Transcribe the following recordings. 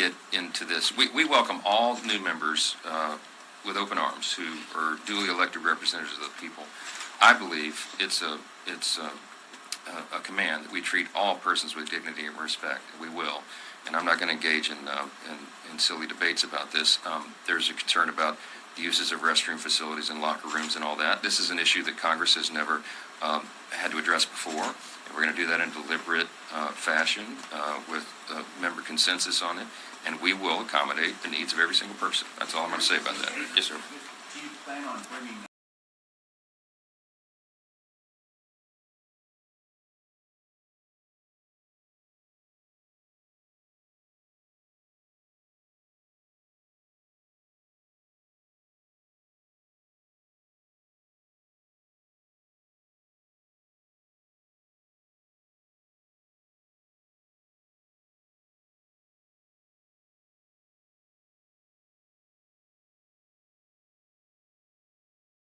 get into this. We welcome all new members with open arms who are duly elected representatives of the people. I believe it's a command that we treat all persons with dignity and respect. We will, and I'm not going to engage in silly debates about this. There's a concern about the uses of restroom facilities and locker rooms and all that. This is an issue that Congress has never had to address before, and we're going to do that in deliberate fashion with member consensus on it, and we will accommodate the needs of every single person. That's all I'm going to say about that. Yes, sir. Do you plan on bringing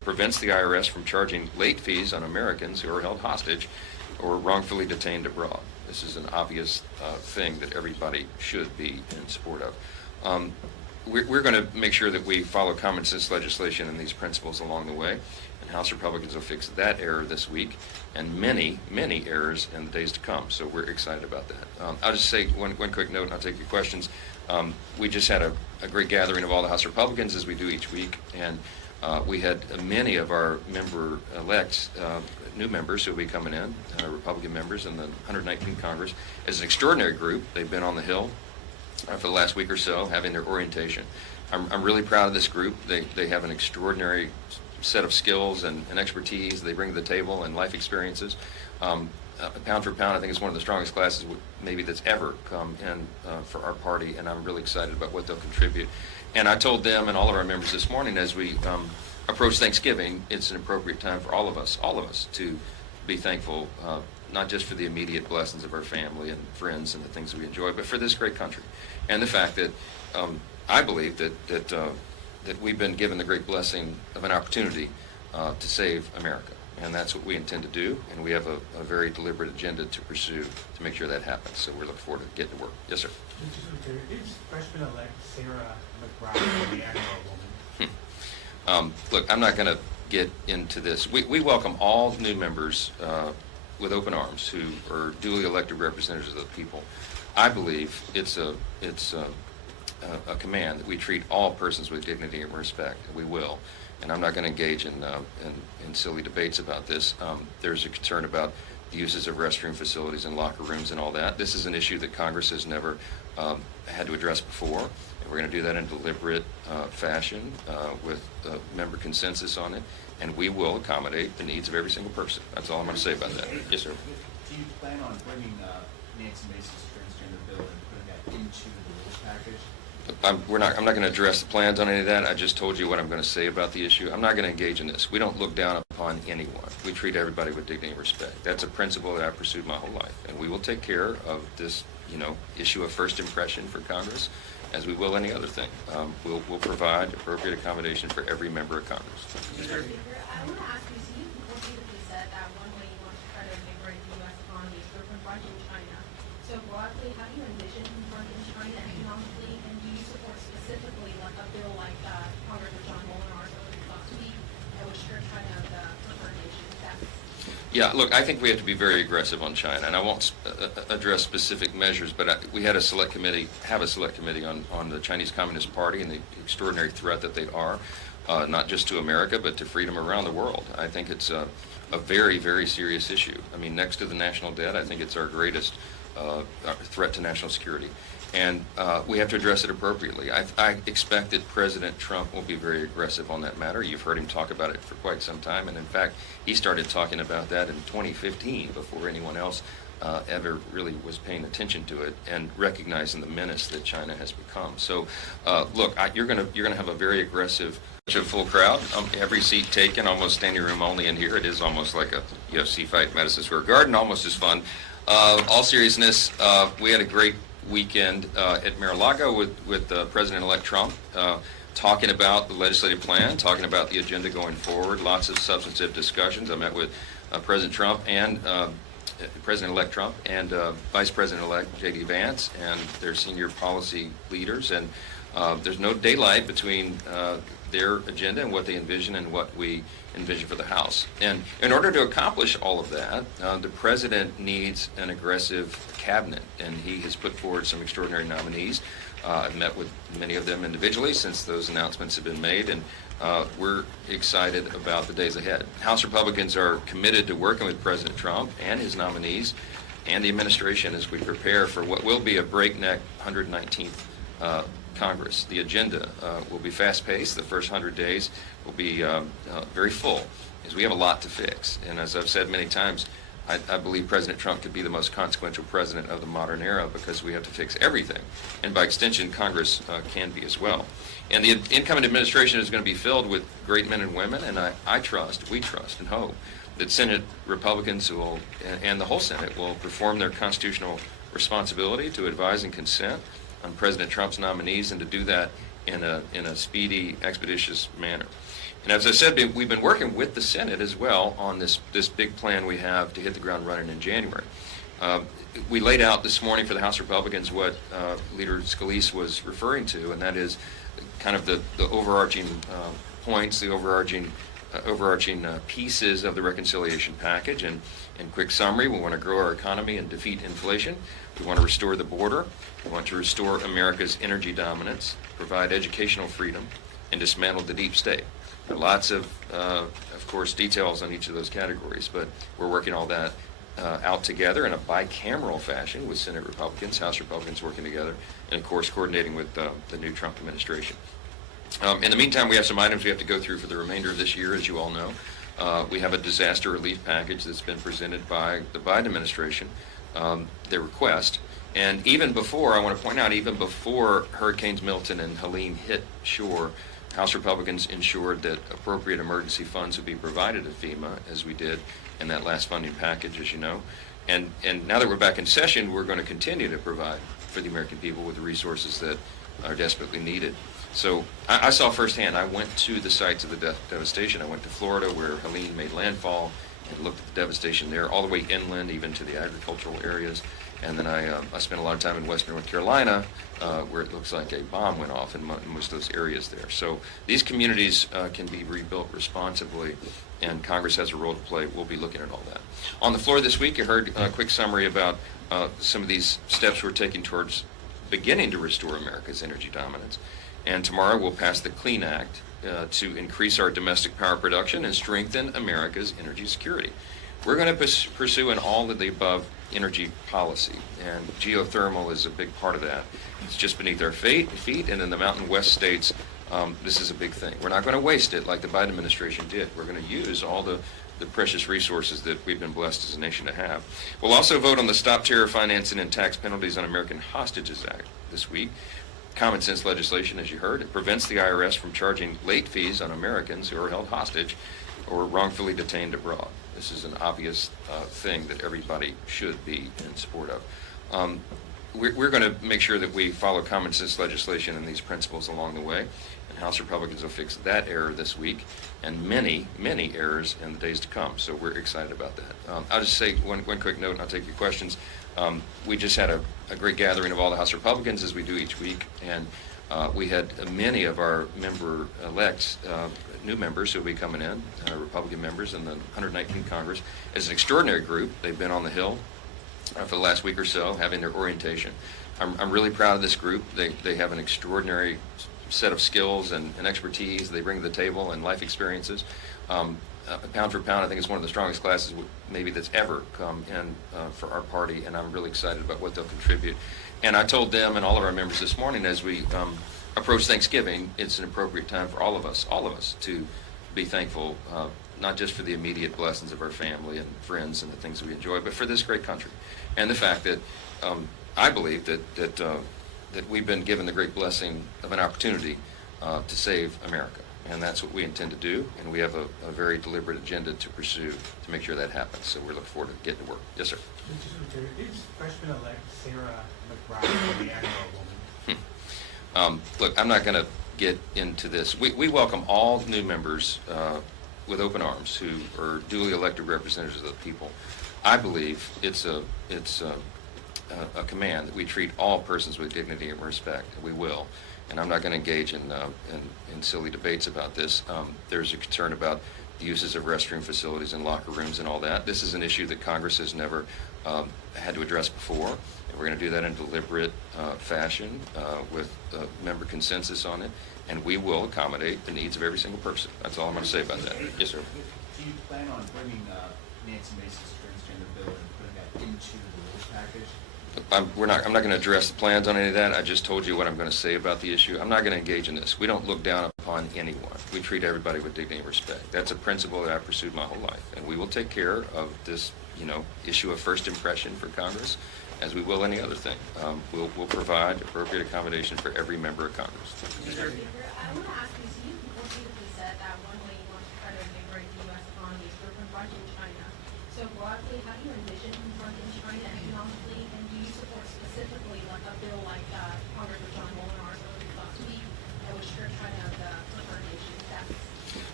prevents the IRS from charging late fees on Americans who are held hostage or wrongfully detained abroad. This is an obvious thing that everybody should be in support of. We're going to make sure that we follow common sense legislation and these principles along the way, and House Republicans will fix that error this week and many, many errors in the days to come. So we're excited about that. I'll just say one quick note, and I'll take your questions. We just had a great gathering of all the House Republicans, as we do each week, and we had many of our member-elects, new members who will be coming in, Republican members in the 119th Congress. It's an extraordinary group. They've been on the Hill for the last week or so, having their orientation. I'm really proud of this group. They have an extraordinary set of skills and expertise they bring to the table and life experiences. Pound for pound, I think it's one of the strongest classes maybe that's ever come in for our party, and I'm really excited about what they'll contribute. And I told them and all of our members this morning, as we approach Thanksgiving, it's an appropriate time for all of us to be thankful, not just for the immediate blessings of our family and friends and the things that we enjoy, but for this great country. And the fact that I believe that we've been given the great blessing of an opportunity to save America. And that's what we intend to do, and we have a very deliberate agenda to pursue to make sure that happens. So we're looking forward to getting to work. Yes, sir. Is freshman-elect Sarah McBride a man or a woman? Look, I'm not going to get into this. We welcome all new members with open arms who are duly elected representatives of the people. I believe it's a command that we treat all persons with dignity and respect. We will. And I'm not going to engage in silly debates about this. There's a concern about the uses of restroom facilities and locker rooms and all that. This is an issue that Congress has never had to address before. And we're going to do that in deliberate fashion with member consensus on it. And we will accommodate the needs of every single person. That's all I'm going to say about that. Yes, sir. Do you plan on bringing Nancy Mason's transgender bill and putting that into the rules package? I'm not going to address the plans on any of that. I just told you what I'm going to say about the issue. I'm not going to engage in this. We don't look down upon anyone. We treat everybody with dignity and respect. That's a principle that I've pursued my whole life. And we will take care of this, issue of first impression for Congress, as we will any other thing. We'll provide appropriate accommodation for every member of Congress. Mr. Speaker, I want to ask you, so you repeatedly said that one way you want to try to invigorate the U.S. economy is through confronting China. So broadly, how do you envision confronting China economically, and do you support specifically like a bill like Congressman John Molinar's last week that would strip China of the preferred nation status? Yeah, look, I think we have to be very aggressive on China, and I won't address specific measures, but we had a select committee on the Chinese Communist Party and the extraordinary threat that they are, not just to America, but to freedom around the world. I think it's a very, very serious issue. I mean, next to the national debt, I think it's our greatest threat to national security. And we have to address it appropriately. I expect that President Trump will be very aggressive on that matter. You've heard him talk about it for quite some time, and in fact, he started talking about that in 2015 before anyone else ever really was paying attention to it and recognizing the menace that China has become. So, look, you're going to have a very aggressive, full crowd. Every seat taken, almost standing room only in here. It is almost like a UFC fight in Madison Square Garden, almost as fun. All seriousness, we had a great weekend at Mar-a-Lago with President-elect Trump, talking about the legislative plan, talking about the agenda going forward, lots of substantive discussions. I met with President Trump and President-elect Trump and Vice President-elect J.D. Vance and their senior policy leaders, and there's no daylight between their agenda and what they envision and what we envision for the House. And in order to accomplish all of that, the President needs an aggressive cabinet, and he has put forward some extraordinary nominees. I've met with many of them individually since those announcements have been made, and we're excited about the days ahead. House Republicans are committed to working with President Trump and his nominees and the administration as we prepare for what will be a breakneck 119th Congress. The agenda will be fast-paced. The first 100 days will be very full, because we have a lot to fix. And as I've said many times, I believe President Trump could be the most consequential president of the modern era, because we have to fix everything. And by extension, Congress can be as well. And the incoming administration is going to be filled with great men and women, and we trust and hope that Senate Republicans and the whole Senate will perform their constitutional responsibility to advise and consent on President Trump's nominees, and to do that in a speedy, expeditious manner. And as I said, we've been working with the Senate as well on this big plan we have to hit the ground running in January. We laid out this morning for the House Republicans what Leader Scalise was referring to, and that is kind of the overarching points, the overarching pieces of the reconciliation package. And in quick summary, we want to grow our economy and defeat inflation. We want to restore the border. We want to restore America's energy dominance, provide educational freedom, and dismantle the deep state. There are lots of course, details on each of those categories, but we're working all that out together in a bicameral fashion with Senate Republicans, House Republicans working together, and of course coordinating with the new Trump administration. In the meantime, we have some items we have to go through for the remainder of this year, as you all know. We have a disaster relief package that's been presented by the Biden administration, their request. And even before, I want to point out, even before Hurricanes Milton and Helene hit shore, House Republicans ensured that appropriate emergency funds would be provided to FEMA, as we did in that last funding package, as you know. And now that we're back in session, we're going to continue to provide for the American people with the resources that are desperately needed. So I saw firsthand. I went to the sites of the devastation. I went to Florida, where Helene made landfall, and looked at the devastation there, all the way inland, even to the agricultural areas. And then I spent a lot of time in western North Carolina, where it looks like a bomb went off in most of those areas there. So these communities can be rebuilt responsibly, and Congress has a role to play. We'll be looking at all that. On the floor this week, you heard a quick summary about some of these steps we're taking towards beginning to restore America's energy dominance. And tomorrow we'll pass the Clean Act to increase our domestic power production and strengthen America's energy security. We're going to pursue an all of the above energy policy, and geothermal is a big part of that. It's just beneath our feet, and in the Mountain West states, this is a big thing. We're not going to waste it like the Biden administration did. We're going to use all the precious resources that we've been blessed as a nation to have. We'll also vote on the Stop Terror Financing and Tax Penalties on American Hostages Act this week. Common sense legislation, as you heard. It prevents the IRS from charging late fees on Americans who are held hostage or wrongfully detained abroad. This is an obvious thing that everybody should be in support of. We're going to make sure that we follow common sense legislation and these principles along the way, and House Republicans will fix that error this week and many, many errors in the days to come. So we're excited about that. I'll just say one quick note, and I'll take your questions. We just had a great gathering of all the House Republicans, as we do each week, and we had many of our member-elects, new members who will be coming in, Republican members in the 119th Congress. It's an extraordinary group. They've been on the Hill for the last week or so, having their orientation. I'm really proud of this group. They have an extraordinary set of skills and expertise they bring to the table, and life experiences. Pound for pound, I think it's one of the strongest classes maybe that's ever come in for our party, and I'm really excited about what they'll contribute. And I told them and all of our members this morning, as we approach Thanksgiving, it's an appropriate time for all of us to be thankful, not just for the immediate blessings of our family and friends and the things that we enjoy, but for this great country, and the fact that I believe that we've been given the great blessing of an opportunity to save America. And that's what we intend to do, and we have a very deliberate agenda to pursue to make sure that happens. So we're looking forward to getting to work. Yes, sir. Is freshman-elect Sarah McBride the Agro woman? Look, I'm not going to get into this. We welcome all new members with open arms who are duly elected representatives of the people. I believe it's a command that we treat all persons with dignity and respect, and we will. And I'm not going to engage in silly debates about this. There's a concern about the uses of restroom facilities and locker rooms and all that. This is an issue that Congress has never had to address before. And we're going to do that in deliberate fashion with member consensus on it. And we will accommodate the needs of every single person. That's all I'm going to say about that. Yes, sir. Do you plan on bringing Nancy Mace's transgender bill and putting that into the rules package? I'm not going to address the plans on any of that. I just told you what I'm going to say about the issue. I'm not going to engage in this. We don't look down upon anyone. We treat everybody with dignity and respect. That's a principle that I've pursued my whole life. And we will take care of this, issue of first impression for Congress, as we will any other thing. We'll provide appropriate accommodation for every member of Congress. Mr. Speaker, I want to ask you, so you repeatedly said that one way you want to try to invigorate the U.S. economy is through confronting China. So broadly, how do you envision confronting China economically, and do you support specifically like a bill like Congressman John Molinar's last week that would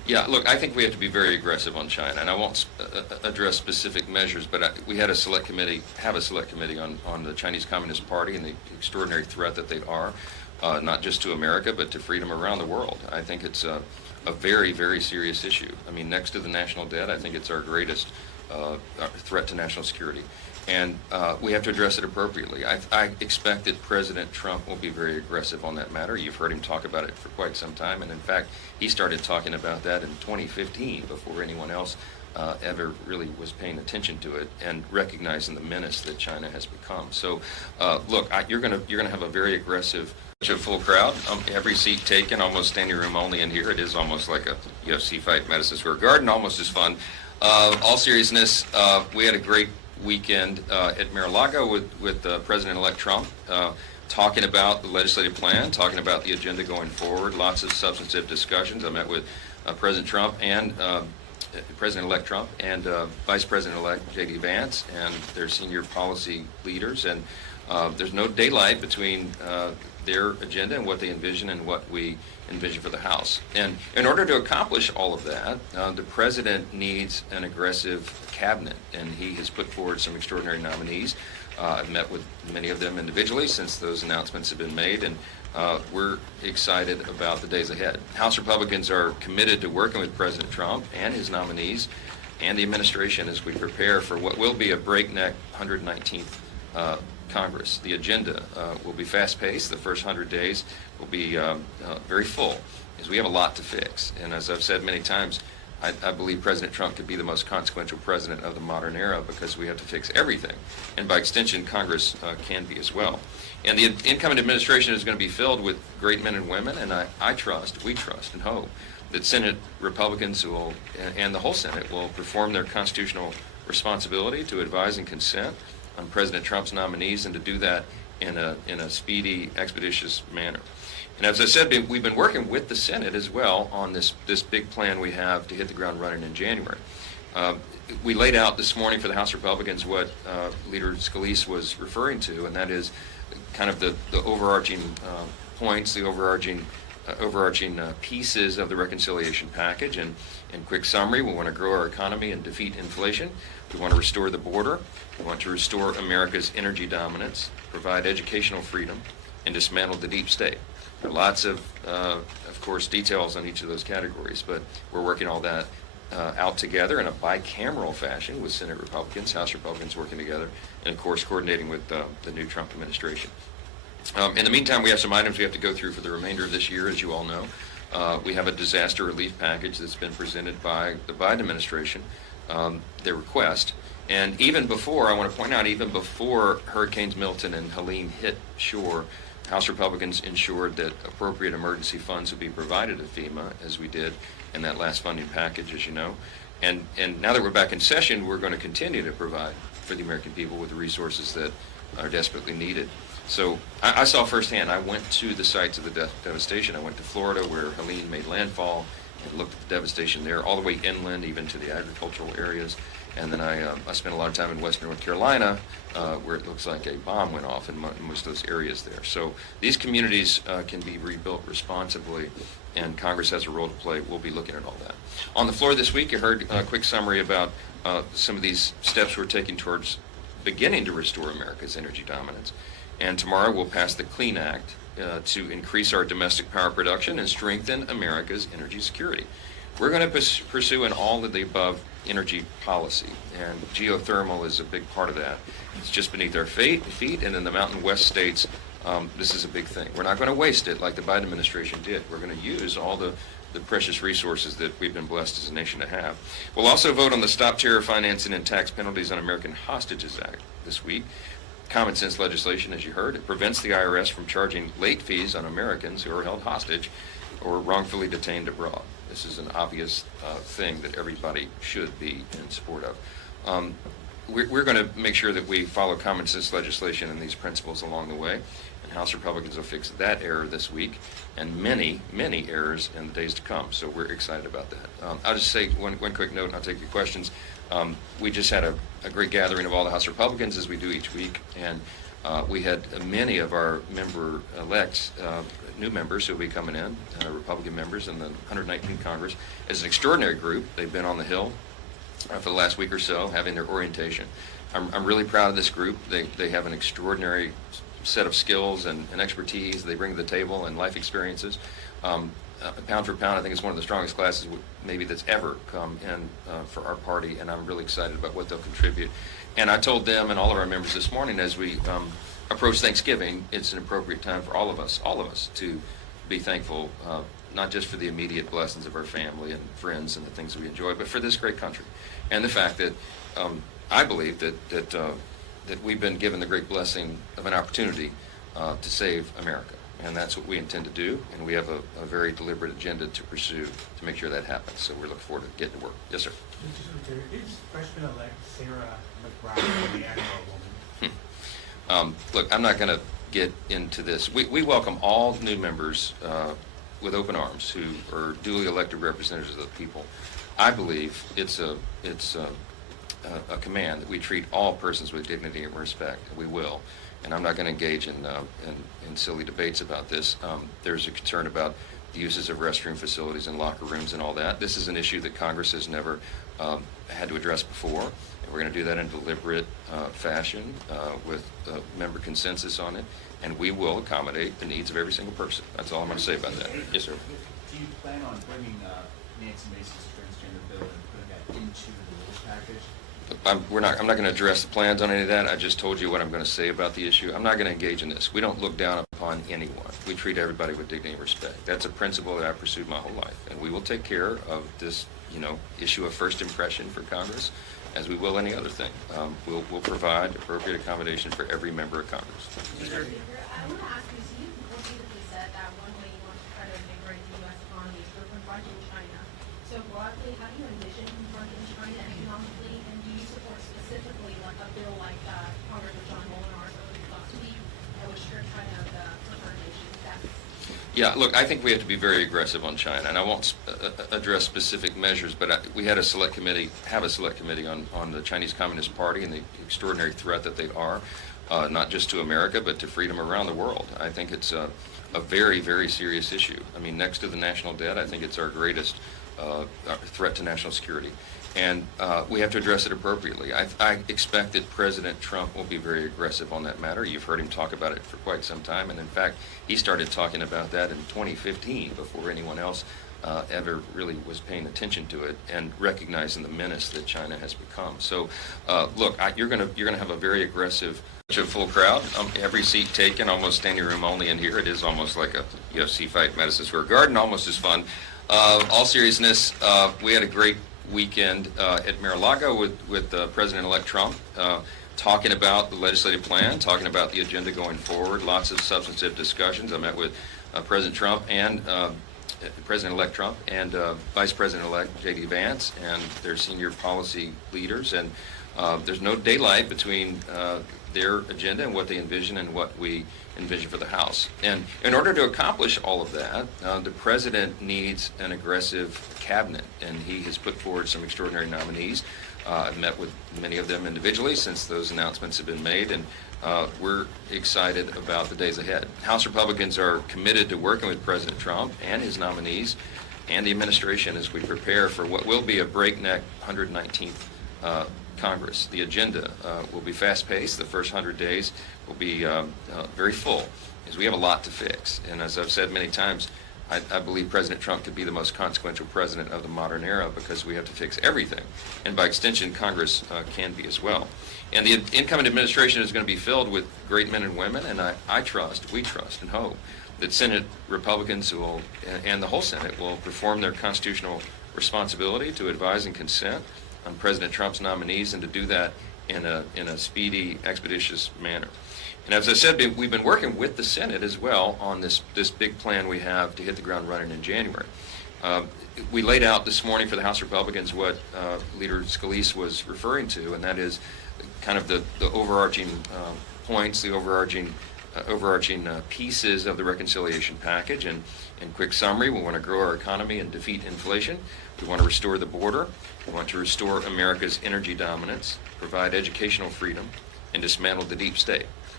Yeah, look, I think we have to be very aggressive on China, and I won't address specific measures, but we had a select committee on the Chinese Communist Party and the extraordinary threat that they are, not just to America, but to freedom around the world. I think it's a very, very serious issue. I mean, next to the national debt, I think it's our greatest threat to national security. And we have to address it appropriately. I expect that President Trump will be very aggressive on that matter. You've heard him talk about it for quite some time, and in fact, he started talking about that in 2015 before anyone else ever really was paying attention to it and recognizing the menace that China has become. So, look, you're gonna have a very aggressive, full crowd. Every seat taken, almost standing room only in here. It is almost like a UFC fight in Madison Square Garden, almost as fun. All seriousness, we had a great weekend at Mar-a-Lago with President-elect Trump, talking about the legislative plan, talking about the agenda going forward, lots of substantive discussions. I met with President Trump and President-elect Trump and Vice President-elect J.D. Vance and their senior policy leaders, and there's no daylight between their agenda and what they envision and what we envision for the House. And in order to accomplish all of that, the President needs an aggressive cabinet, and he has put forward some extraordinary nominees. I've met with many of them individually since those announcements have been made, and we're excited about the days ahead. House Republicans are committed to working with President Trump and his nominees and the administration as we prepare for what will be a breakneck 119th Congress. The agenda will be fast-paced. The first 100 days will be very full, because we have a lot to fix. And as I've said many times, I believe President Trump could be the most consequential president of the modern era, because we have to fix everything. And by extension, Congress can be as well. And the incoming administration is going to be filled with great men and women, and we trust and hope that Senate Republicans and the whole Senate will perform their constitutional responsibility to advise and consent on President Trump's nominees, and to do that in a speedy, expeditious manner. And as I said, we've been working with the Senate as well on this big plan we have to hit the ground running in January. We laid out this morning for the House Republicans what Leader Scalise was referring to, and that is kind of the overarching points, the overarching pieces of the reconciliation package. And in quick summary, we want to grow our economy and defeat inflation. We want to restore the border. We want to restore America's energy dominance, provide educational freedom, and dismantle the deep state. There are lots of course, details on each of those categories, but we're working all that out together in a bicameral fashion with Senate Republicans, House Republicans working together, and of course coordinating with the new Trump administration. In the meantime, we have some items we have to go through for the remainder of this year, as you all know. We have a disaster relief package that's been presented by the Biden administration, their request. And even before, I want to point out, even before Hurricanes Milton and Helene hit shore, House Republicans ensured that appropriate emergency funds would be provided to FEMA, as we did in that last funding package, as you know. And now that we're back in session, we're going to continue to provide for the American people with the resources that are desperately needed. So I saw firsthand. I went to the sites of the devastation. I went to Florida, where Helene made landfall, and looked at the devastation there, all the way inland, even to the agricultural areas. And then I spent a lot of time in western North Carolina, where it looks like a bomb went off in most of those areas there. So these communities can be rebuilt responsibly, and Congress has a role to play. We'll be looking at all that. On the floor this week, you heard a quick summary about some of these steps we're taking towards beginning to restore America's energy dominance. And tomorrow we'll pass the CLEAN Act to increase our domestic power production and strengthen America's energy security. We're going to pursue an all of the above energy policy, and geothermal is a big part of that. It's just beneath our feet, and in the Mountain West states, this is a big thing. We're not going to waste it like the Biden administration did. We're going to use all the precious resources that we've been blessed as a nation to have. We'll also vote on the Stop Terror Financing and Tax Penalties on American Hostages Act this week. Common sense legislation, as you heard. It prevents the IRS from charging late fees on Americans who are held hostage or wrongfully detained abroad. This is an obvious thing that everybody should be in support of. We're going to make sure that we follow common sense legislation and these principles along the way, and House Republicans will fix that error this week and many, many errors in the days to come. So we're excited about that. I'll just say one quick note, and I'll take your questions. We just had a great gathering of all the House Republicans, as we do each week, and We had many of our member-elects, new members who will be coming in, Republican members in the 119th Congress, as an extraordinary group. They've been on the Hill for the last week or so, having their orientation. I'm really proud of this group. They have an extraordinary set of skills and expertise they bring to the table and life experiences. Pound for pound, I think it's one of the strongest classes maybe that's ever come in for our party, and I'm really excited about what they'll contribute. And I told them and all of our members this morning, as we approach Thanksgiving, it's an appropriate time for all of us to be thankful, not just for the immediate blessings of our family and friends and the things that we enjoy, but for this great country. And the fact that I believe that we've been given the great blessing of an opportunity to save America. And that's what we intend to do, and we have a very deliberate agenda to pursue to make sure that happens. So we're looking forward to getting to work. Yes, sir. Is freshman-elect Sarah McBride the Admiral woman? Look, I'm not going to get into this. We welcome all new members with open arms who are duly elected representatives of the people. I believe it's a command that we treat all persons with dignity and respect, and we will. And I'm not going to engage in silly debates about this. There's a concern about the uses of restroom facilities and locker rooms and all that. This is an issue that Congress has never had to address before. And we're going to do that in deliberate fashion with member consensus on it. And we will accommodate the needs of every single person. That's all I'm going to say about that. Yes, sir. Do you plan on bringing Nancy Mace's transgender bill and putting that into the rules package? I'm not going to address the plans on any of that. I just told you what I'm going to say about the issue. I'm not going to engage in this. We don't look down upon anyone. We treat everybody with dignity and respect. That's a principle that I've pursued my whole life. And we will take care of this, issue of first impression for Congress, as we will any other thing. We'll provide appropriate accommodation for every member of Congress. Mr. Speaker, I want to ask you, so you repeatedly said that one way you want to try to invigorate the U.S. economy is through confronting China. So broadly, how do you envision confronting China economically, and do you support specifically like a bill like Congressman John Molinar's last week that would strip China of the preferred nation status? Yeah, look, I think we have to be very aggressive on China, and I won't address specific measures, but we had a select committee on the Chinese Communist Party and the extraordinary threat that they are, not just to America, but to freedom around the world. I think it's a very, very serious issue. I mean, next to the national debt, I think it's our greatest threat to national security. And we have to address it appropriately. I expect that President Trump will be very aggressive on that matter. You've heard him talk about it for quite some time. And in fact, he started talking about that in 2015 before anyone else ever really was paying attention to it and recognizing the menace that China has become. So look, you're going to have a very aggressive, full crowd. Every seat taken, almost standing room only in here. It is almost like a UFC fight in Madison Square Garden, almost as fun. All seriousness, we had a great weekend at Mar-a-Lago with President-elect Trump, talking about the legislative plan, talking about the agenda going forward, lots of substantive discussions. I met with President Trump and President-elect Trump and Vice President-elect J.D. Vance and their senior policy leaders, and there's no daylight between their agenda and what they envision and what we envision for the House. And in order to accomplish all of that, the President needs an aggressive cabinet, and he has put forward some extraordinary nominees. I've met with many of them individually since those announcements have been made, and we're excited about the days ahead. House Republicans are committed to working with President Trump and his nominees and the administration as we prepare for what will be a breakneck 119th Congress. The agenda will be fast-paced. The first 100 days will be very full, because we have a lot to fix. And as I've said many times, I believe President Trump could be the most consequential president of the modern era, because we have to fix everything. And by extension, Congress can be as well. And the incoming administration is going to be filled with great men and women, and we trust and hope that Senate Republicans and the whole Senate will perform their constitutional responsibility to advise and consent on President Trump's nominees, and to do that in a speedy, expeditious manner. And as I said, we've been working with the Senate as well on this big plan we have to hit the ground running in January. We laid out this morning for the House Republicans what Leader Scalise was referring to, and that is kind of the overarching points, the overarching pieces of the reconciliation package. And in quick summary, we want to grow our economy and defeat inflation. We want to restore the border. We want to restore America's energy dominance, provide educational freedom, and dismantle the deep state.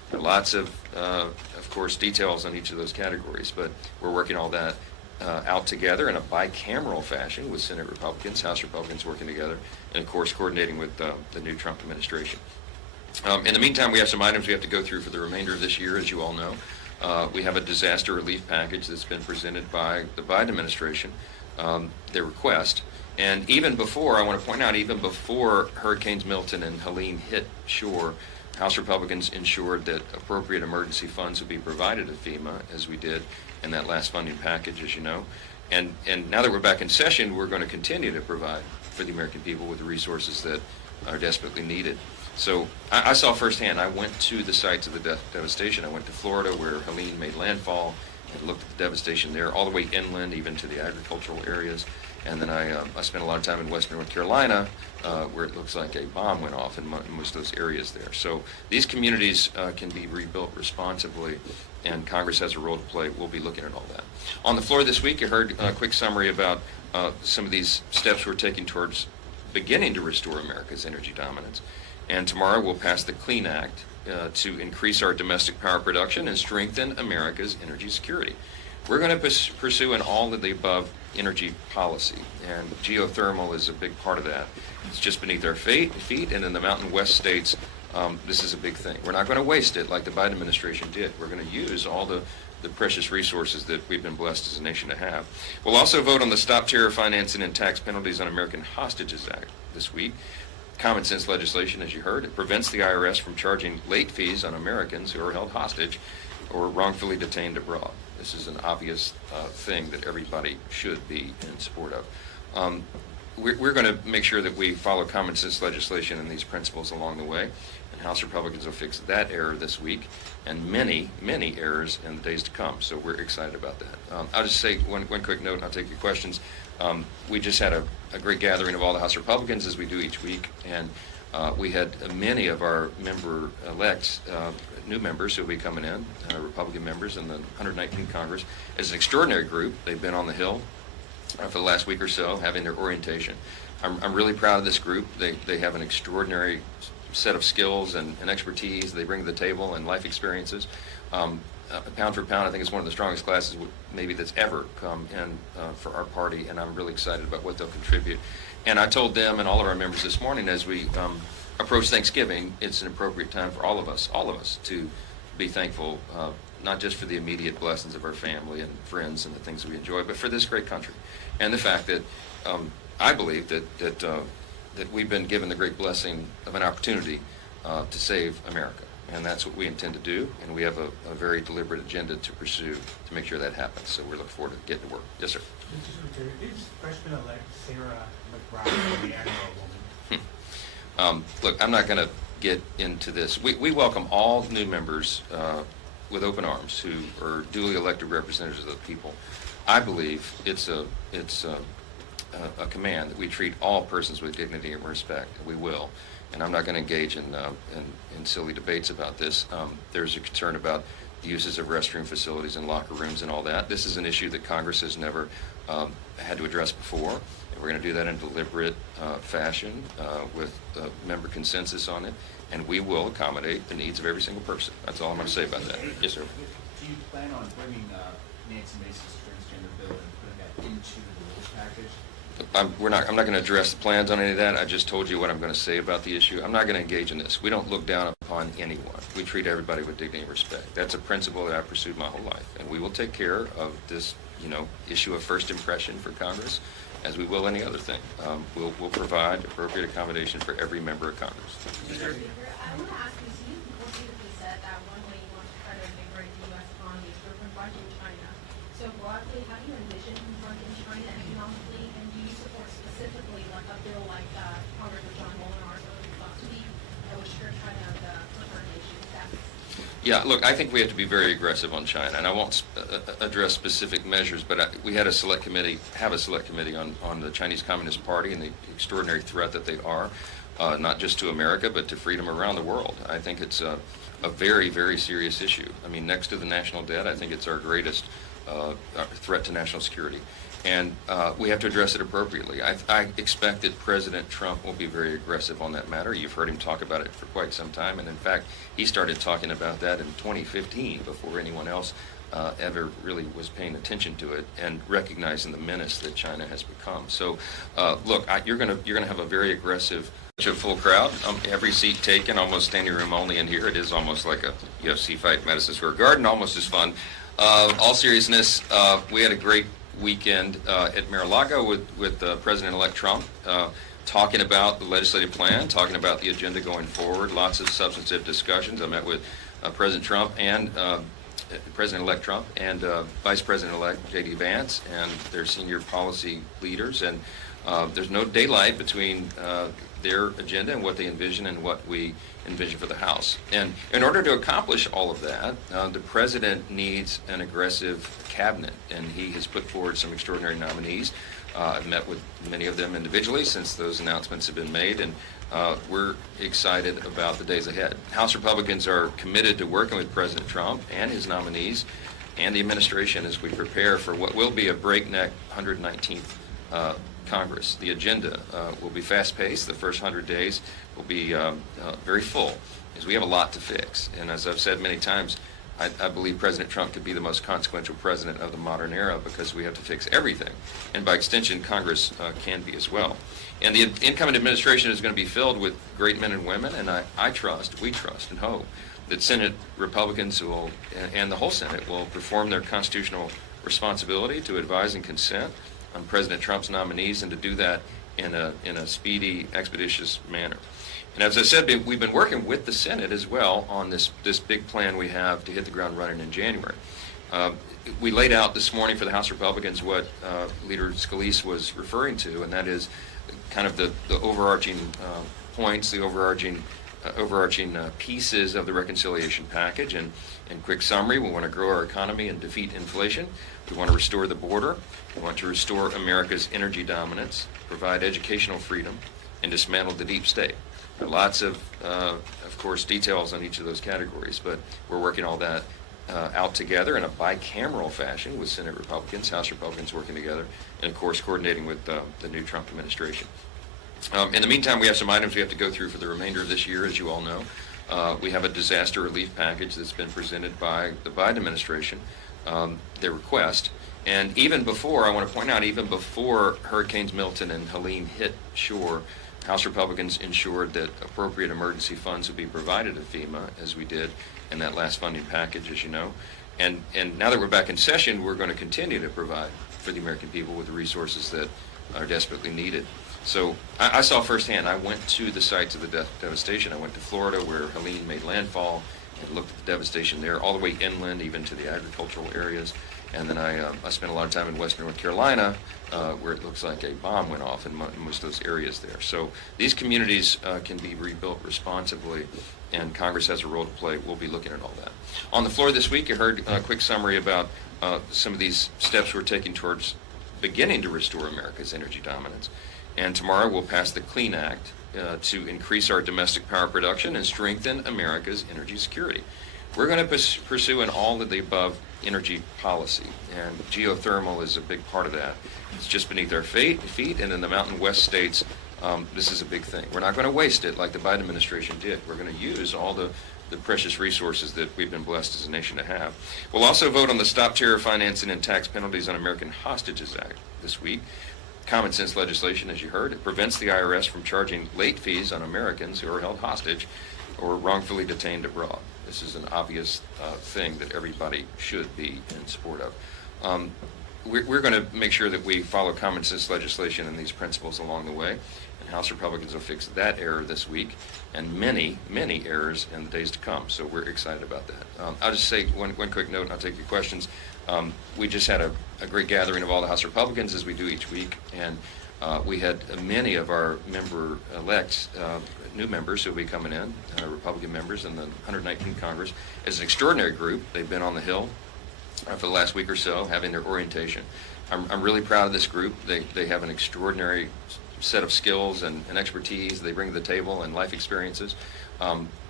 There are lots of course, details on each of those categories, but we're working all that out together in a bicameral fashion with Senate Republicans, House Republicans working together, and of course coordinating with the new Trump administration. In the meantime, we have some items we have to go through for the remainder of this year, as you all know. We have a disaster relief package that's been presented by the Biden administration, their request. And even before, I want to point out, even before Hurricanes Milton and Helene hit shore, House Republicans ensured that appropriate emergency funds would be provided to FEMA, as we did in that last funding package, as you know. And now that we're back in session, we're going to continue to provide for the American people with the resources that are desperately needed. So I saw firsthand. I went to the sites of the devastation. I went to Florida, where Helene made landfall, and looked at the devastation there, all the way inland, even to the agricultural areas. And then I spent a lot of time in western North Carolina, where it looks like a bomb went off in most of those areas there. So these communities can be rebuilt responsibly, and Congress has a role to play. We'll be looking at all that. On the floor this week, you heard a quick summary about some of these steps we're taking towards beginning to restore America's energy dominance. And tomorrow we'll pass the Clean Act to increase our domestic power production and strengthen America's energy security. We're going to pursue an all of the above energy policy, and geothermal is a big part of that. It's just beneath our feet, and in the Mountain West states, this is a big thing. We're not going to waste it like the Biden administration did. We're going to use all the precious resources that we've been blessed as a nation to have. We'll also vote on the Stop Terror Financing and Tax Penalties on American Hostages Act this week. Common sense legislation, as you heard. It prevents the IRS from charging late fees on Americans who are held hostage or wrongfully detained abroad. This is an obvious thing that everybody should be in support of. We're going to make sure that we follow common sense legislation and these principles along the way, and House Republicans will fix that error this week and many, many errors in the days to come. So we're excited about that. I'll just say one quick note, and I'll take your questions. We just had a great gathering of all the House Republicans, as we do each week, and we had many of our member-elects, new members who will be coming in, Republican members in the 119th Congress. It's an extraordinary group. They've been on the Hill for the last week or so, having their orientation. I'm really proud of this group. They have an extraordinary set of skills and expertise they bring to the table, and life experiences. Pound for pound, I think it's one of the strongest classes maybe that's ever come in for our party, and I'm really excited about what they'll contribute. And I told them and all of our members this morning, as we approach Thanksgiving, it's an appropriate time for all of us to be thankful, not just for the immediate blessings of our family and friends and the things that we enjoy, but for this great country, and the fact that I believe that we've been given the great blessing of an opportunity to save America. And that's what we intend to do, and we have a very deliberate agenda to pursue to make sure that happens. So we're looking forward to getting to work. Yes, sir. Is freshman-elect Sarah McBride the Admiral woman? Look, I'm not going to get into this. We welcome all new members with open arms who are duly elected representatives of the people. I believe it's a command that we treat all persons with dignity and respect. We will. And I'm not going to engage in silly debates about this. There's a concern about the uses of restroom facilities and locker rooms and all that. This is an issue that Congress has never had to address before. And we're going to do that in a deliberate fashion with member consensus on it. And we will accommodate the needs of every single person. That's all I'm going to say about that. Yes, sir. Do you plan on bringing Nancy Mace's transgender bill and putting that into the rules package? I'm not going to address the plans on any of that. I just told you what I'm going to say about the issue. I'm not going to engage in this. We don't look down upon anyone. We treat everybody with dignity and respect. That's a principle that I've pursued my whole life. And we will take care of this, issue of first impression for Congress, as we will any other thing. We'll provide appropriate accommodation for every member of Congress. I want to ask you, so you repeatedly said that one way you want to try to invigorate the U.S. economy is through confronting China. So broadly, how do you envision confronting China economically, and do you support specifically like a bill like Congressman John Molinar's last week that would strip China of the preferred nation status? Yeah, look, I think we have to be very aggressive on China, and I won't address specific measures, but we have a select committee on the Chinese Communist Party and the extraordinary threat that they are, not just to America, but to freedom around the world. I think it's a very, very serious issue. I mean, next to the national debt, I think it's our greatest threat to national security. And we have to address it appropriately. I expect that President Trump will be very aggressive on that matter. You've heard him talk about it for quite some time, and in fact, he started talking about that in 2015 before anyone else ever really was paying attention to it and recognizing the menace that China has become. So, look, you're gonna have a very aggressive, full crowd. Every seat taken, almost standing room only in here. It is almost like a UFC fight, Madison Square Garden, almost as fun. All seriousness, we had a great weekend at Mar-a-Lago with President-elect Trump, talking about the legislative plan, talking about the agenda going forward, lots of substantive discussions. I met with President Trump and President-elect Trump and Vice President-elect J.D. Vance and their senior policy leaders, and there's no daylight between their agenda and what they envision and what we envision for the House. And in order to accomplish all of that, the President needs an aggressive cabinet, and he has put forward some extraordinary nominees. I've met with many of them individually since those announcements have been made, and we're excited about the days ahead. House Republicans are committed to working with President Trump and his nominees and the administration as we prepare for what will be a breakneck 119th Congress. The agenda will be fast-paced. The first 100 days will be very full, as we have a lot to fix. And as I've said many times, I believe President Trump could be the most consequential president of the modern era because we have to fix everything. And by extension, Congress can be as well. And the incoming administration is going to be filled with great men and women, and we trust and hope that Senate Republicans will, and the whole Senate will perform their constitutional responsibility to advise and consent on President Trump's nominees, and to do that in a speedy, expeditious manner. And as I said, we've been working with the Senate as well on this big plan we have to hit the ground running in January. We laid out this morning for the House Republicans what Leader Scalise was referring to, and that is kind of the overarching points, the overarching pieces of the reconciliation package. And in quick summary, we want to grow our economy and defeat inflation. We want to restore the border. We want to restore America's energy dominance, provide educational freedom, and dismantle the deep state. There are lots of course, details on each of those categories, but we're working all that out together in a bicameral fashion with Senate Republicans, House Republicans working together, and of course coordinating with the new Trump administration. In the meantime, we have some items we have to go through for the remainder of this year, as you all know. We have a disaster relief package that's been presented by the Biden administration, their request. And even before, I want to point out, even before Hurricanes Milton and Helene hit shore, House Republicans ensured that appropriate emergency funds would be provided to FEMA, as we did in that last funding package, as you know. And now that we're back in session, we're going to continue to provide for the American people with the resources that are desperately needed. So I saw firsthand. I went to the sites of the devastation. I went to Florida, where Helene made landfall, and looked at the devastation there, all the way inland, even to the agricultural areas. And then I spent a lot of time in western North Carolina, where it looks like a bomb went off in most of those areas there. So these communities can be rebuilt responsibly, and Congress has a role to play. We'll be looking at all that. On the floor this week, you heard a quick summary about some of these steps we're taking towards beginning to restore America's energy dominance. And tomorrow we'll pass the CLEAN Act to increase our domestic power production and strengthen America's energy security. We're going to pursue an all of the above energy policy, and geothermal is a big part of that. It's just beneath our feet, and in the Mountain West states, this is a big thing. We're not going to waste it like the Biden administration did. We're going to use all the precious resources that we've been blessed as a nation to have. We'll also vote on the Stop Terror Financing and Tax Penalties on American Hostages Act this week. Common sense legislation, as you heard. It prevents the IRS from charging late fees on Americans who are held hostage or wrongfully detained abroad. This is an obvious thing that everybody should be in support of. We're going to make sure that we follow common sense legislation and these principles along the way, and House Republicans will fix that error this week and many, many errors in the days to come. So we're excited about that. I'll just say one quick note, and I'll take your questions. We just had a great gathering of all the House Republicans, as we do each week, and we had many of our member-elects, new members who will be coming in, Republican members in the 119th Congress. As an extraordinary group, they've been on the Hill for the last week or so, having their orientation. I'm really proud of this group. They have an extraordinary set of skills and expertise they bring to the table, and life experiences.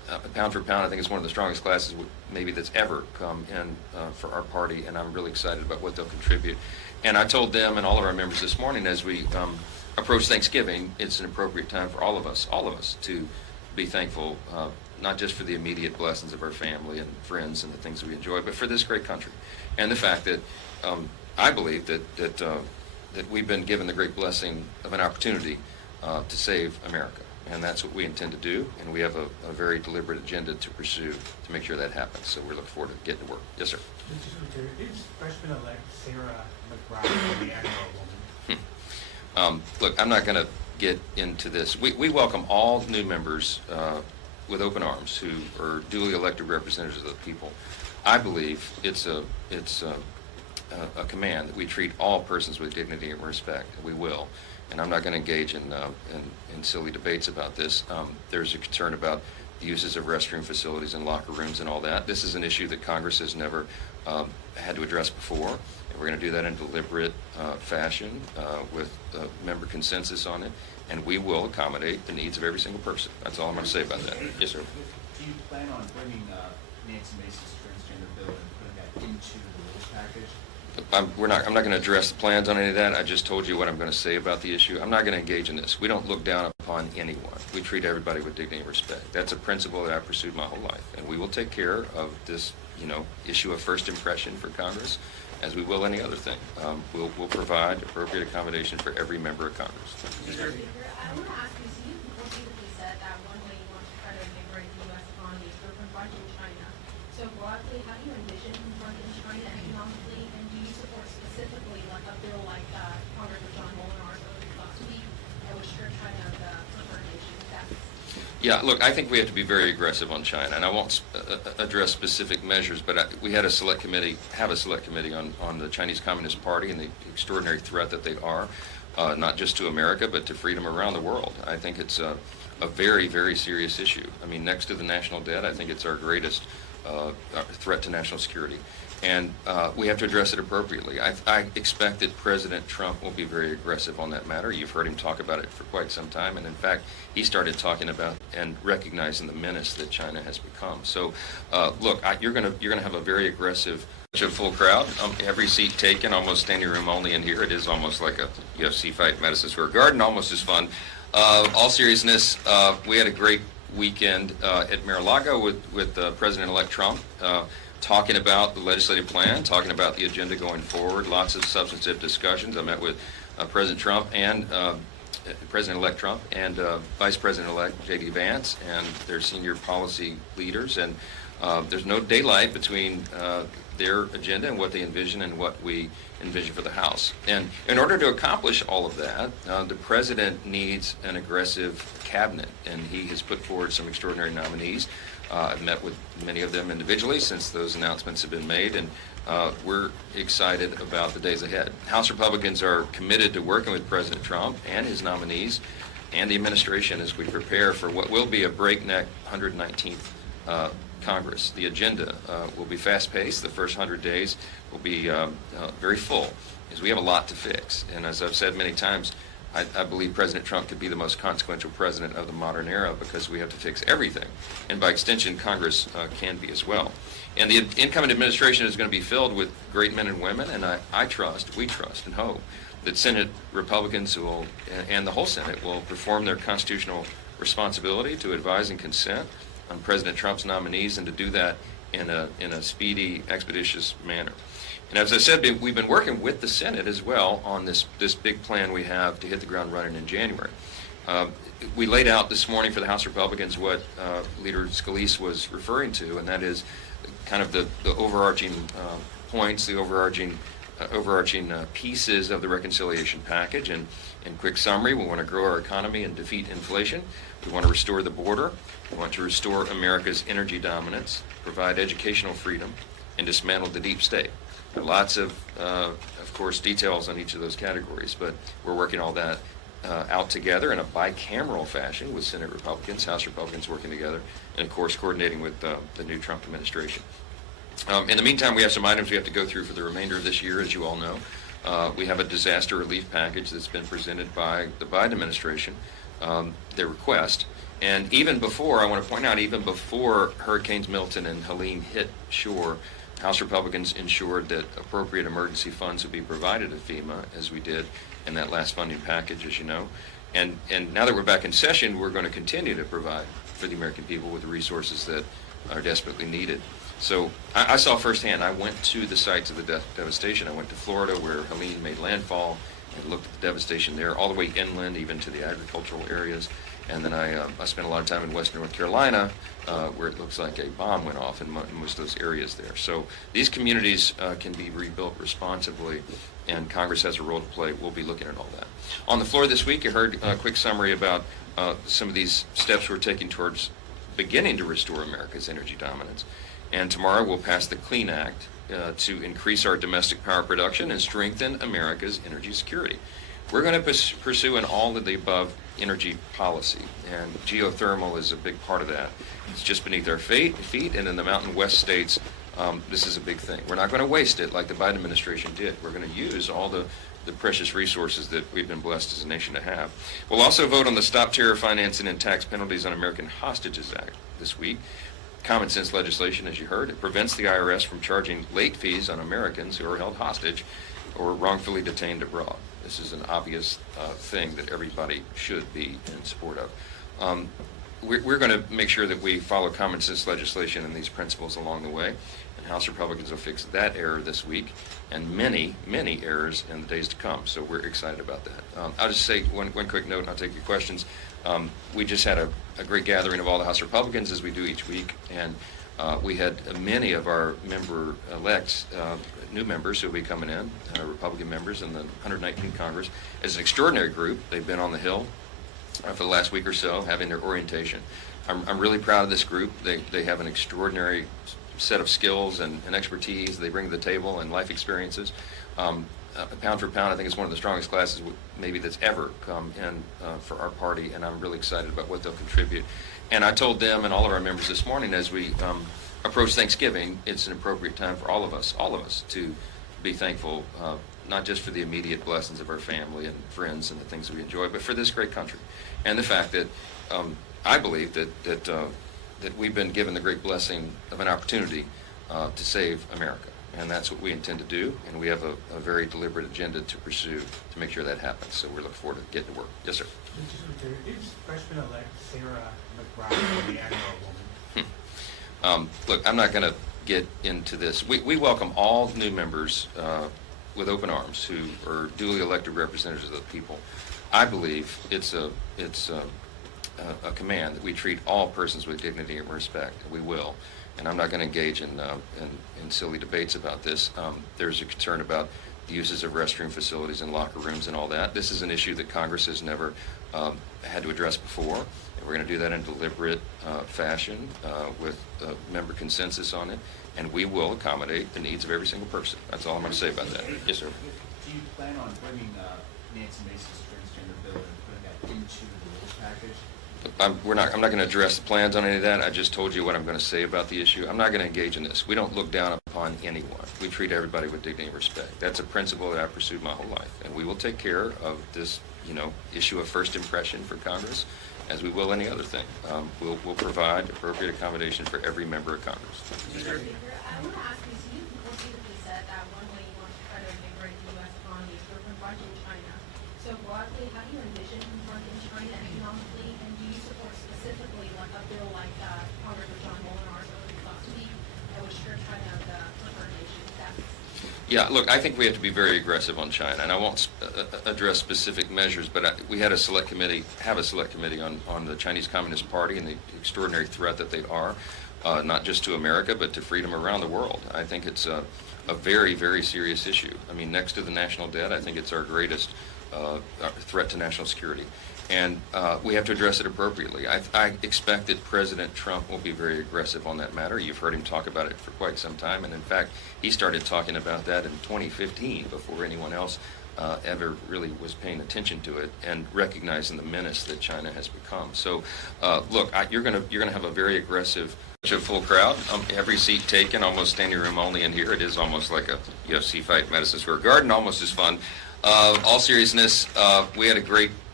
pound for pound, I think it's one of the strongest classes maybe that's ever come in for our party, and I'm really excited about what they'll contribute. And I told them and all of our members this morning as we approach Thanksgiving, it's an appropriate time for all of us, to be thankful, not just for the immediate blessings of our family and friends and the things we enjoy, but for this great country. And the fact that I believe that we've been given the great blessing of an opportunity to save America. And that's what we intend to do, and we have a very deliberate agenda to pursue to make sure that happens. So we're looking forward to getting to work. Yes, sir. Mr. Secretary, is freshman-elect Sarah McBride the Antelope woman? Look, I'm not going to get into this. We welcome all new members with open arms who are duly elected representatives of the people. I believe it's a command that we treat all persons with dignity and respect. We will. And I'm not going to engage in silly debates about this. There's a concern about the uses of restroom facilities and locker rooms and all that. This is an issue that Congress has never had to address before, and we're going to do that in a deliberate fashion with member consensus on it, and we will accommodate the needs of every single person. That's all I'm going to say about that. Yes, sir. Do you plan on bringing Nancy Mace's transgender bill and putting that into the rules package? I'm not going to address the plans on any of that. I just told you what I'm going to say about the issue. I'm not going to engage in this. We don't look down upon anyone. We treat everybody with dignity and respect. That's a principle that I've pursued my whole life, and we will take care of this, issue of first impression for Congress, as we will any other thing. We'll provide appropriate accommodation for every member of Congress. Mr. Speaker, I want to ask you, so you repeatedly said that one way you want to try to invigorate the U.S. economy is through confronting China. So broadly, how do you envision confronting China economically, and do you support specifically like a bill like Congressman John Molnar voted last week that would strip China of the preferred nation status? Yeah, look, I think we have to be very aggressive on China, and I won't address specific measures, but we have a select committee on the Chinese Communist Party and the extraordinary threat that they are, not just to America, but to freedom around the world. I think it's a very, very serious issue. I mean, next to the national debt, I think it's our greatest threat to national security. And we have to address it appropriately. I expect that President Trump will be very aggressive on that matter. You've heard him talk about it for quite some time, and in fact, he started talking about and recognizing the menace that China has become. So, look, you're going to have a very aggressive, full crowd. Every seat taken, almost standing room only in here. It is almost like a UFC fight in Madison Square Garden, almost as fun. All seriousness, we had a great weekend at Mar-a-Lago with President-elect Trump. Talking about the legislative plan, talking about the agenda going forward, lots of substantive discussions. I met with President Trump and President-elect Trump and Vice President-elect J.D. Vance and their senior policy leaders, and there's no daylight between their agenda and what they envision and what we envision for the House. And in order to accomplish all of that, the President needs an aggressive cabinet, and he has put forward some extraordinary nominees. I've met with many of them individually since those announcements have been made, and we're excited about the days ahead. House Republicans are committed to working with President Trump and his nominees and the administration as we prepare for what will be a breakneck 119th Congress. The agenda will be fast-paced. The first 100 days will be very full, because we have a lot to fix. And as I've said many times, I believe President Trump could be the most consequential president of the modern era, because we have to fix everything. And by extension, Congress can be as well. And the incoming administration is going to be filled with great men and women, and we trust and hope that Senate Republicans and the whole Senate will perform their constitutional responsibility to advise and consent on President Trump's nominees, and to do that in a speedy, expeditious manner. And as I said, we've been working with the Senate as well on this big plan we have to hit the ground running in January. We laid out this morning for the House Republicans what Leader Scalise was referring to, and that is kind of the overarching points, the overarching pieces of the reconciliation package. And in quick summary, we want to grow our economy and defeat inflation. We want to restore the border. We want to restore America's energy dominance, provide educational freedom, and dismantle the deep state. There are lots of course, details on each of those categories, but we're working all that out together in a bicameral fashion with Senate Republicans, House Republicans working together, and of course coordinating with the new Trump administration. In the meantime, we have some items we have to go through for the remainder of this year, as you all know. We have a disaster relief package that's been presented by the Biden administration, their request, And even before, I want to point out, even before Hurricanes Milton and Helene hit shore, House Republicans ensured that appropriate emergency funds would be provided to FEMA, as we did in that last funding package, as you know. And now that we're back in session, we're going to continue to provide for the American people with the resources that are desperately needed. So I saw firsthand. I went to the sites of the devastation. I went to Florida, where Helene made landfall, and looked at the devastation there, all the way inland, even to the agricultural areas. And then I spent a lot of time in western North Carolina, where it looks like a bomb went off in most of those areas there. So these communities can be rebuilt responsibly, and Congress has a role to play. We'll be looking at all that. On the floor this week, you heard a quick summary about some of these steps we're taking towards beginning to restore America's energy dominance. And tomorrow we'll pass the Clean Act to increase our domestic power production and strengthen America's energy security. We're going to pursue an all of the above energy policy, and geothermal is a big part of that. It's just beneath our feet, and in the Mountain West states, this is a big thing. We're not going to waste it like the Biden administration did. We're going to use all the precious resources that we've been blessed as a nation to have. We'll also vote on the Stop Terror Financing and Tax Penalties on American Hostages Act this week. Common sense legislation, as you heard. It prevents the IRS from charging late fees on Americans who are held hostage or wrongfully detained abroad. This is an obvious thing that everybody should be in support of. We're going to make sure that we follow common sense legislation and these principles along the way. And House Republicans will fix that error this week, and many, many errors in the days to come. So we're excited about that. I'll just say one quick note, and I'll take your questions. We just had a great gathering of all the House Republicans, as we do each week, and we had many of our member-elects, new members who will be coming in, Republican members in the 119 Congress. It's an extraordinary group. They've been on the Hill for the last week or so, having their orientation. I'm really proud of this group. They have an extraordinary set of skills and expertise they bring to the table, and life experiences. Pound for pound, I think it's one of the strongest classes maybe that's ever come in for our party, and I'm really excited about what they'll contribute. And I told them and all of our members this morning, as we approach Thanksgiving, it's an appropriate time for all of us to be thankful, not just for the immediate blessings of our family and friends and the things that we enjoy, but for this great country, and the fact that I believe that we've been given the great blessing of an opportunity to save America. And that's what we intend to do, and we have a very deliberate agenda to pursue to make sure that happens. So we're looking forward to getting to work. Yes, sir. Is freshman-elect Sarah McBride the Admiral woman? Look, I'm not going to get into this. We welcome all new members with open arms who are duly elected representatives of the people. I believe it's a command that we treat all persons with dignity and respect. We will. And I'm not going to engage in silly debates about this. There's a concern about the uses of restroom facilities and locker rooms and all that. This is an issue that Congress has never had to address before. And we're going to do that in deliberate fashion with member consensus on it. And we will accommodate the needs of every single person. That's all I'm going to say about that. Yes, sir. Do you plan on bringing Nancy Mason's transgender bill and putting that into the rules package? I'm not going to address the plans on any of that. I just told you what I'm going to say about the issue. I'm not going to engage in this. We don't look down upon anyone. We treat everybody with dignity and respect. That's a principle that I've pursued my whole life. And we will take care of this, issue of first impression for Congress, as we will any other thing. We'll provide appropriate accommodation for every member of Congress. Mr. Speaker, I want to ask you, so you repeatedly said that one way you want to try to invigorate the U.S. economy is through confronting China. So broadly, how do you envision confronting China economically, and do you support specifically like a bill like Congressman John Molinar's earlier last week that would strip China of the confrontation steps? Yeah, look, I think we have to be very aggressive on China, and I won't address specific measures, but we had a select committee on the Chinese Communist Party and the extraordinary threat that they are, not just to America, but to freedom around the world. I think it's a very, very serious issue. I mean, next to the national debt, I think it's our greatest threat to national security. And we have to address it appropriately. I expect that President Trump will be very aggressive on that matter. You've heard him talk about it for quite some time. And in fact, he started talking about that in 2015 before anyone else ever really was paying attention to it and recognizing the menace that China has become. So look, you're going to have a very aggressive, full crowd. Every seat taken, almost standing room only in here. It is almost like a UFC fight in Madison Square Garden, almost as fun. All seriousness, we had a great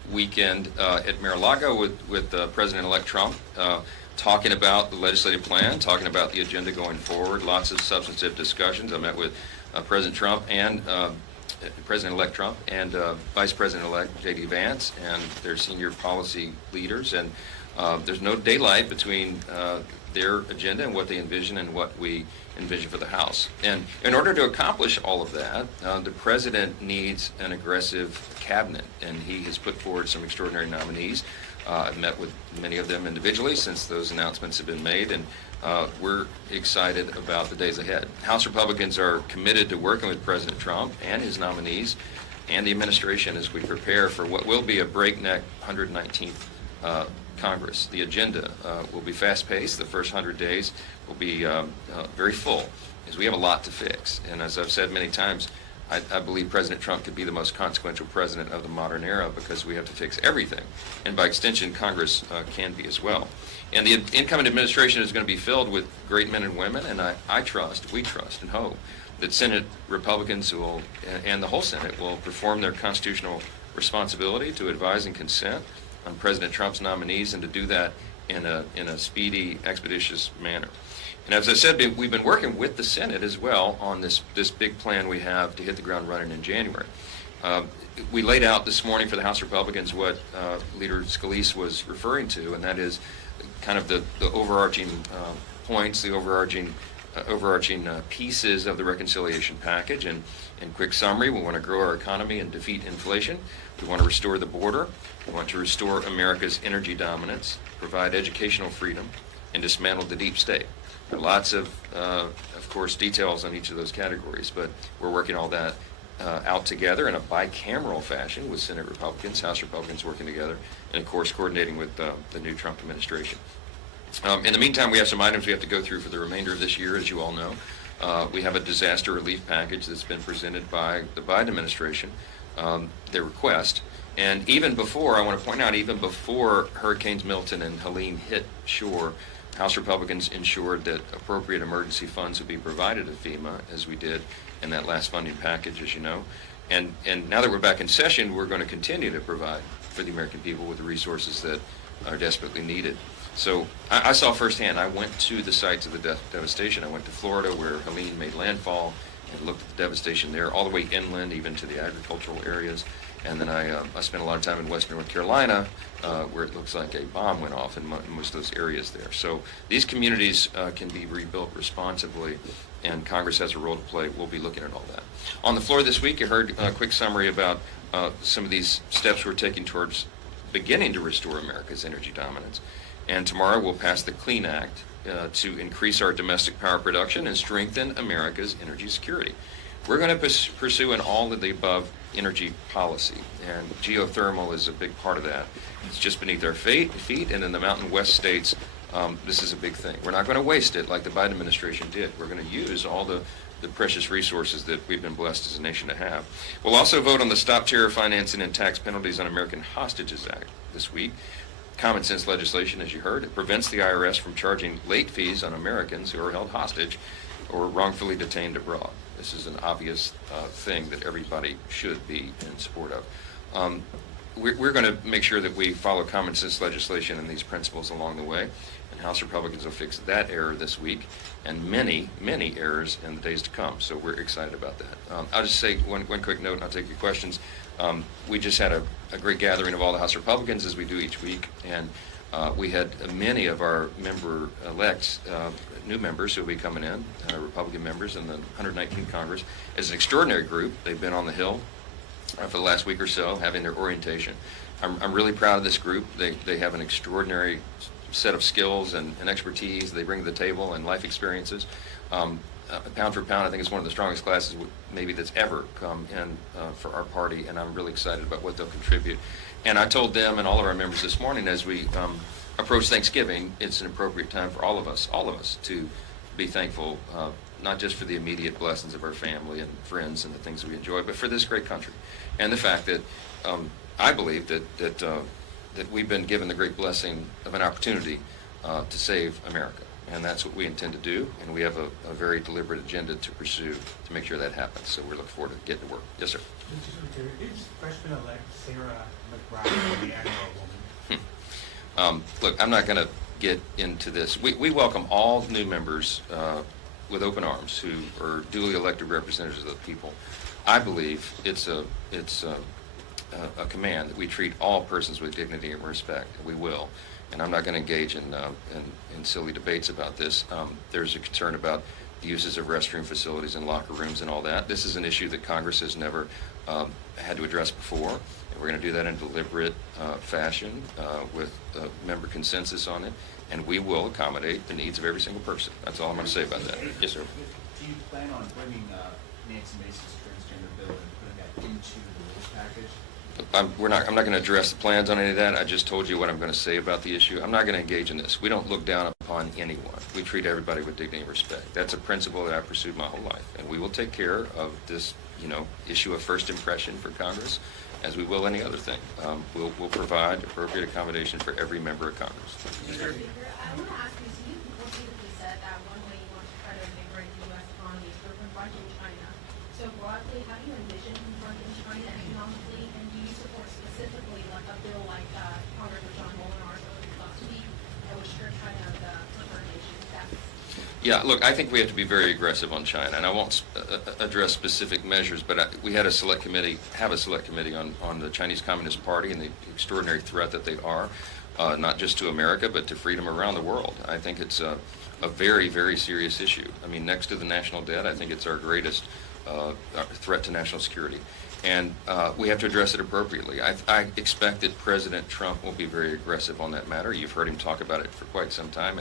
weekend at Mar-a-Lago with President-elect Trump, talking about the legislative plan, talking about the agenda going forward, lots of substantive discussions. I met with President Trump and President-elect Trump and Vice President-elect J.D. Vance and their senior policy leaders, and there's no daylight between their agenda and what they envision and what we envision for the House. And in order to accomplish all of that, the President needs an aggressive cabinet, and he has put forward some extraordinary nominees. I've met with many of them individually since those announcements have been made, and we're excited about the days ahead. House Republicans are committed to working with President Trump and his nominees and the administration as we prepare for what will be a breakneck 119th Congress. The agenda will be fast-paced. The first 100 days will be very full, as we have a lot to fix. And as I've said many times, I believe President Trump could be the most consequential president of the modern era because we have to fix everything. And by extension, Congress can be as well. And the incoming administration is going to be filled with great men and women, and we trust and hope that Senate Republicans will, and the whole Senate will perform their constitutional responsibility to advise and consent on President Trump's nominees, and to do that in a speedy, expeditious manner. And as I said, we've been working with the Senate as well on this big plan we have to hit the ground running in January. We laid out this morning for the House Republicans what Leader Scalise was referring to, and that is kind of the overarching points, the overarching pieces of the reconciliation package. And in quick summary, we want to grow our economy and defeat inflation. We want to restore the border. We want to restore America's energy dominance, provide educational freedom, and dismantle the deep state. There are lots of course, details on each of those categories, but we're working all that out together in a bicameral fashion with Senate Republicans, House Republicans working together, and of course coordinating with the new Trump administration. In the meantime, we have some items we have to go through for the remainder of this year, as you all know. We have a disaster relief package that's been presented by the Biden administration, their request. And even before, I want to point out, even before Hurricanes Milton and Helene hit shore, House Republicans ensured that appropriate emergency funds would be provided to FEMA, as we did in that last funding package, as you know. And now that we're back in session, we're going to continue to provide for the American people with the resources that are desperately needed. So I saw firsthand. I went to the sites of the devastation. I went to Florida, where Helene made landfall, and looked at the devastation there, all the way inland, even to the agricultural areas. And then I spent a lot of time in western North Carolina, where it looks like a bomb went off in most of those areas there. So these communities can be rebuilt responsibly, and Congress has a role to play. We'll be looking at all that. On the floor this week, you heard a quick summary about some of these steps we're taking towards beginning to restore America's energy dominance. And tomorrow we'll pass the CLEAN Act to increase our domestic power production and strengthen America's energy security. We're going to pursue an all-of-the-above energy policy, and geothermal is a big part of that. It's just beneath our feet, and in the Mountain West states, this is a big thing. We're not going to waste it like the Biden administration did. We're going to use all the precious resources that we've been blessed as a nation to have. We'll also vote on the Stop Terror Financing and Tax Penalties on American Hostages Act this week. Common sense legislation, as you heard. It prevents the IRS from charging late fees on Americans who are held hostage or wrongfully detained abroad. This is an obvious thing that everybody should be in support of. We're going to make sure that we follow common sense legislation and these principles along the way, and House Republicans will fix that error this week and many, many errors in the days to come. So we're excited about that. I'll just say one quick note, and I'll take your questions. We just had a great gathering of all the House Republicans, as we do each week, and we had many of our member-elects, new members who will be coming in, Republican members in the 119th Congress, as an extraordinary group. They've been on the Hill for the last week or so, having their orientation. I'm really proud of this group. They have an extraordinary set of skills and expertise they bring to the table, and life experiences. Pound for pound, I think it's one of the strongest classes maybe that's ever come in for our party, and I'm really excited about what they'll contribute. And I told them and all of our members this morning, as we approach Thanksgiving, it's an appropriate time for all of us to be thankful, not just for the immediate blessings of our family and friends and the things that we enjoy, but for this great country, and the fact that I believe that we've been given the great blessing of an opportunity to save America. and that's what we intend to do, and we have a very deliberate agenda to pursue to make sure that happens. So we're looking forward to getting to work. Yes, sir. Is freshman-elect Sarah McBride the Antelope woman? Look, I'm not going to get into this. We welcome all new members with open arms who are duly elected representatives of the people. I believe it's a command that we treat all persons with dignity and respect. We will, and I'm not going to engage in silly debates about this. There's a concern about the uses of restroom facilities and locker rooms and all that. This is an issue that Congress has never had to address before, and we're going to do that in deliberate fashion with member consensus on it, and we will accommodate the needs of every single person. That's all I'm going to say about that. Yes, sir. Do you plan on bringing Nancy Mason's transgender bill and putting that into the rules package? I'm not going to address the plans on any of that. I just told you what I'm going to say about the issue. I'm not going to engage in this. We don't look down upon anyone. We treat everybody with dignity and respect. That's a principle that I've pursued my whole life, and we will take care of this, issue of first impression for Congress, as we will any other thing. We'll provide appropriate accommodation for every member of Congress. Mr. Speaker, I want to ask you, so you repeatedly said that one way you want to try to invigorate the U.S. economy is through confronting China. So broadly, how do you envision confronting China economically, and do you support specifically like a bill like Congressman John Molinar's last week that would strip China of the preferred nation status? Yeah, look, I think we have to be very aggressive on China, and I won't address specific measures, but we had a select committee on the Chinese Communist Party and the extraordinary threat that they are, not just to America, but to freedom around the world. I think it's a very, very serious issue. I mean, next to the national debt, I think it's our greatest threat to national security. And we have to address it appropriately. I expect that President Trump will be very aggressive on that matter. You've heard him talk about it for quite some time.